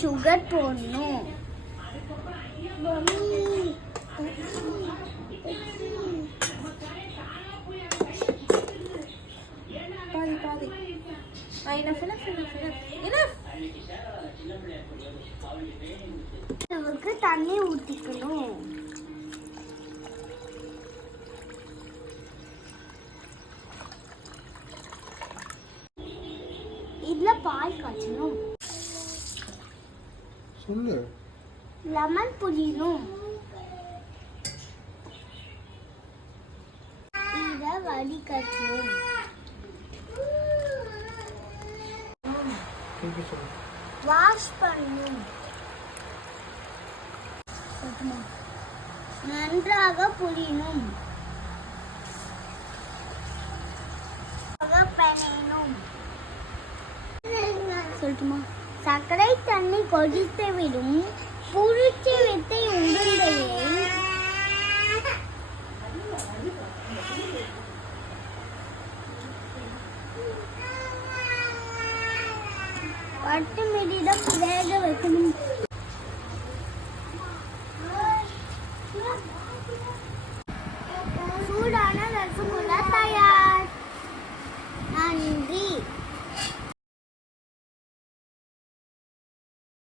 Sugar போடணும். பாதி பாதி. அளவுக்கு தண்ணி ஊற்றிக்கணும். இதுல பால் காய்ச்சணும். சொல்லு. லெமன் புளியணும். இத வடிகட்டணும். வாஷ் பண்ணணும். நன்றாக புளியணும். பெனையணும். சொல்லட்டுமா? சர்க்கரை தண்ணி கொதித்து விடும். புளிச்சி வித்தை உருண்டையை பட்டு மிடிடம்